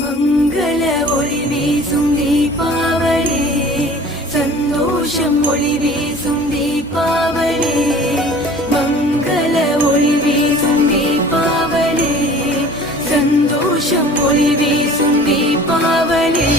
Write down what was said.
மங்கள ஒளி வீசும் தீபாவளி, சந்தோஷம் ஒளி வீசும் தீபாவளி. மங்கள ஒளி வீசும் தீபாவளி, சந்தோஷம் ஒளி வீசும் தீபாவளி.